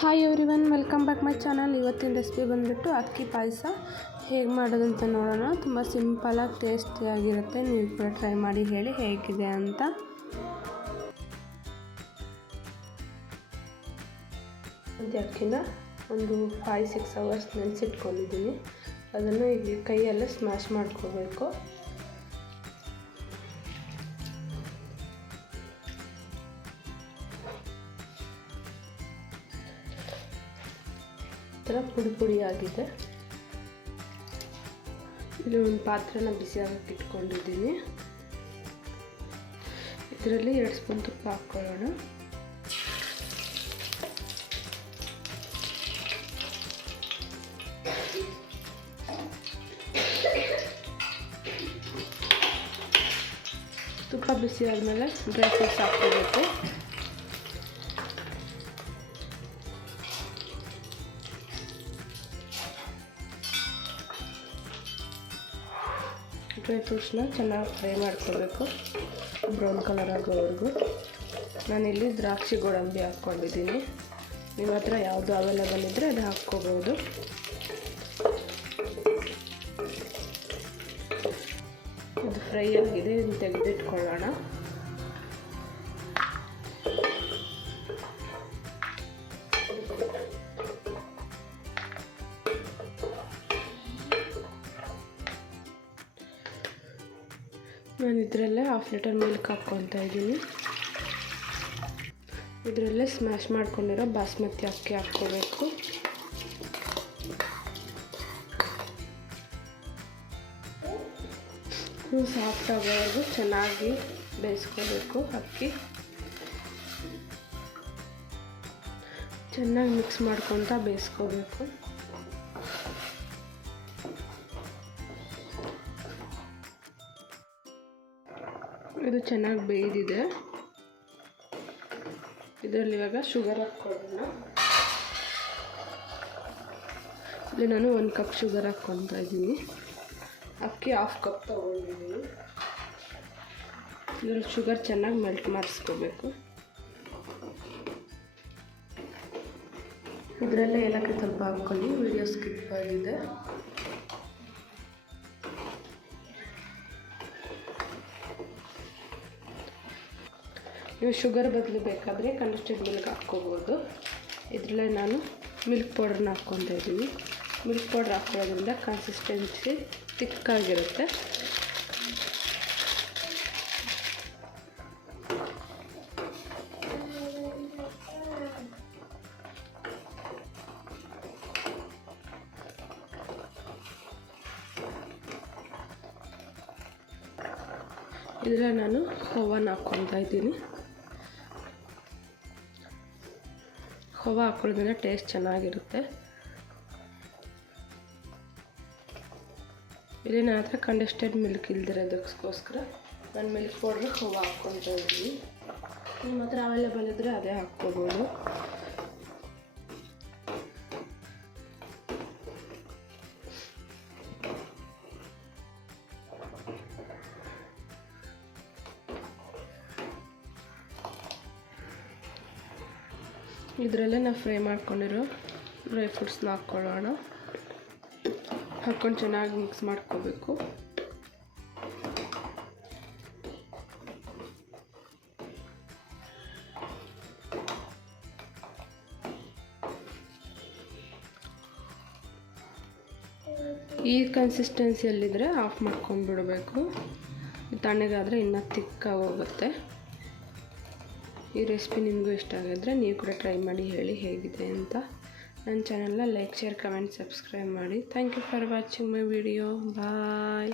Hi everyone, welcome back my channel. ಇವತ್ತಿನ recipe ಬಂದುಬಿಟ್ಟು ಅಕ್ಕಿ ಪಾಯಸ ಹೇಗೆ ಮಾಡೋದು ಅಂತ ನೋಡೋಣ. ತುಂಬ ಸಿಂಪಲಾಗಿ ಟೇಸ್ಟಿಯಾಗಿರುತ್ತೆ. ನೀವು ಕೂಡ ಟ್ರೈ ಮಾಡಿ ಹೇಳಿ ಹೇಗಿದೆ ಅಂತ. ಅಕ್ಕಿನ ಒಂದು 5-6 ಅವರ್ಸ್ ನೆನೆಸಿಟ್ಕೊಂಡಿದ್ದೀನಿ. ಅದನ್ನು ಇಲ್ಲಿ ಕೈಯಲ್ಲೇ ಸ್ಮ್ಯಾಶ್ ಮಾಡ್ಕೋಬೇಕು. ಥರ ಪುಡಿ ಆಗಿದೆ. ಇಲ್ಲಿ ಒಂದು ಪಾತ್ರೆನ ಬಿಸಿಯಾಗಕ್ಕೆ ಇಟ್ಕೊಂಡಿದ್ದೀನಿ. ಇದರಲ್ಲಿ 2 ಸ್ಪೂನ್ ತುಪ್ಪ ಹಾಕ್ಕೊಳ್ಳೋಣ. ತುಪ್ಪ ಬಿಸಿ ಆದಮೇಲೆ ಡ್ರೈ ಫ್ರೂಟ್ಸ್ ಹಾಕ್ಕೋಬೇಕು. ಡ್ರೈ ಫ್ರೂಟ್ಸ್ನ ಚೆನ್ನಾಗಿ ಫ್ರೈ ಮಾಡ್ಕೋಬೇಕು, ಬ್ರೌನ್ ಕಲರ್ ಆಗೋವರೆಗೂ. ನಾನಿಲ್ಲಿ ದ್ರಾಕ್ಷಿ ಗೋಡಂಬಿ ಹಾಕ್ಕೊಂಡಿದ್ದೀನಿ. ನಿಮ್ಮ ಹತ್ರ ಯಾವುದು ಅವೈಲೇಬಲ್ ಇದ್ದರೆ ಅದು ಹಾಕ್ಕೋಬೋದು. ಇದು ಫ್ರೈ ಆಗಿದೆ, ಇದನ್ನು ತೆಗೆದಿಟ್ಕೊಳ್ಳೋಣ. ನಾನು ಇದರಲ್ಲೇ 1/2 ಲೀಟರ್ ಮಿಲ್ಕ್ ಹಾಕ್ಕೊತಾ ಇದ್ದೀನಿ. ಇದರಲ್ಲೇ ಸ್ಮ್ಯಾಶ್ ಮಾಡ್ಕೊಂಡಿರೋ ಬಾಸ್ಮತಿ ಅಕ್ಕಿ ಹಾಕ್ಕೋಬೇಕು. ಸಾಫ್ಟ್ ಆಗೋವರೆಗೂ ಚೆನ್ನಾಗಿ ಬೇಯಿಸ್ಕೋಬೇಕು. ಅಕ್ಕಿ ಚೆನ್ನಾಗಿ ಮಿಕ್ಸ್ ಮಾಡ್ಕೊತಾ ಬೇಯಿಸ್ಕೋಬೇಕು. ಇದು ಚೆನ್ನಾಗಿ ಬೇಯ್ದಿದೆ. ಇದರಲ್ಲಿ ಇವಾಗ ಶುಗರ್ ಹಾಕ್ಕೊಳ್ಳೋಣ. ಇಲ್ಲಿ ನಾನು 1 ಕಪ್ ಶುಗರ್ ಹಾಕ್ಕೊತಾ ಇದ್ದೀನಿ. ಅಕ್ಕಿ 1/2 ಕಪ್ ತೊಗೊಂಡಿದ್ದೀನಿ. ಇದರಲ್ಲಿ ಶುಗರ್ ಚೆನ್ನಾಗಿ ಮೆಲ್ಟ್ ಮಾಡಿಸ್ಕೋಬೇಕು. ಇದರಲ್ಲೇ ಏಲಕ್ಕಿ ಸ್ವಲ್ಪ ಹಾಕ್ಕೊಳ್ಳಿ. ವಿಡಿಯೋ ಸ್ಕಿಪ್ ಆಗಿದೆ. ನೀವು ಶುಗರ್ ಬದಲು ಬೇಕಾದರೆ ಕಂಡೆನ್ಸ್ಡ್ ಮಿಲ್ಕ್ ಹಾಕ್ಕೋಬೋದು. ಇದರಲ್ಲೇ ನಾನು ಮಿಲ್ಕ್ ಪೌಡ್ರನ್ನ ಹಾಕ್ಕೊತಾ ಇದ್ದೀನಿ. ಮಿಲ್ಕ್ ಪೌಡ್ರ್ ಹಾಕ್ಕೊಳ್ಳೋದ್ರಿಂದ ಕನ್ಸಿಸ್ಟೆನ್ಸಿ ತಿಕ್ಕಾಗಿರುತ್ತೆ. ಇದರಲ್ಲಿ ನಾನು ಖೋವಾನ ಹಾಕ್ಕೊತಾ ಇದ್ದೀನಿ. ಖೋವಾ ಹಾಕೊಳ್ಳೋದ್ರಿಂದ ಟೇಸ್ಟ್ ಚೆನ್ನಾಗಿರುತ್ತೆ. ಇಲ್ಲಿ ನನ್ನ ಹತ್ರ ಕಂಡೆನ್ಸ್ಡ್ ಮಿಲ್ಕ್ ಇಲ್ದಿರೋದಕ್ಕೋಸ್ಕರ ನಾನು ಮಿಲ್ಕ್ ಪೌಡ್ರ್ ಖೋವಾ ಹಾಕ್ಕೊತಾ ಇದ್ದೀನಿ. ನಿಮ್ಮ ಹತ್ರ ಅವೈಲೇಬಲ್ ಇದ್ದರೆ ಅದೇ ಹಾಕ್ಕೋಬೋದು. ಇದರಲ್ಲೇ ನಾವು ಫ್ರೈ ಮಾಡ್ಕೊಂಡಿರೋ ಡ್ರೈ ಫ್ರೂಟ್ಸ್ನ ಹಾಕ್ಕೊಳ್ಳೋಣ. ಹಾಕ್ಕೊಂಡು ಚೆನ್ನಾಗಿ ಮಿಕ್ಸ್ ಮಾಡ್ಕೋಬೇಕು. ಈ ಕನ್ಸಿಸ್ಟೆನ್ಸಿಯಲ್ಲಿದ್ದರೆ ಆಫ್ ಮಾಡ್ಕೊಂಡು ಬಿಡಬೇಕು. ತಣ್ಣಗಾದರೆ ಇನ್ನೂ ತಿಕ್ಕಾಗಿ ಹೋಗುತ್ತೆ. ಈ ರೆಸಿಪಿ ನಿಮಗೂ ಇಷ್ಟ ಆಗಿದ್ರೆ ನೀವು ಕೂಡ ಟ್ರೈ ಮಾಡಿ ಹೇಳಿ ಹೇಗಿದೆ ಅಂತ. ನನ್ನ ಚಾನಲ್ನ ಲೈಕ್, ಶೇರ್, ಕಮೆಂಟ್, ಸಬ್ಸ್ಕ್ರೈಬ್ ಮಾಡಿ. Thank you for watching my video. Bye.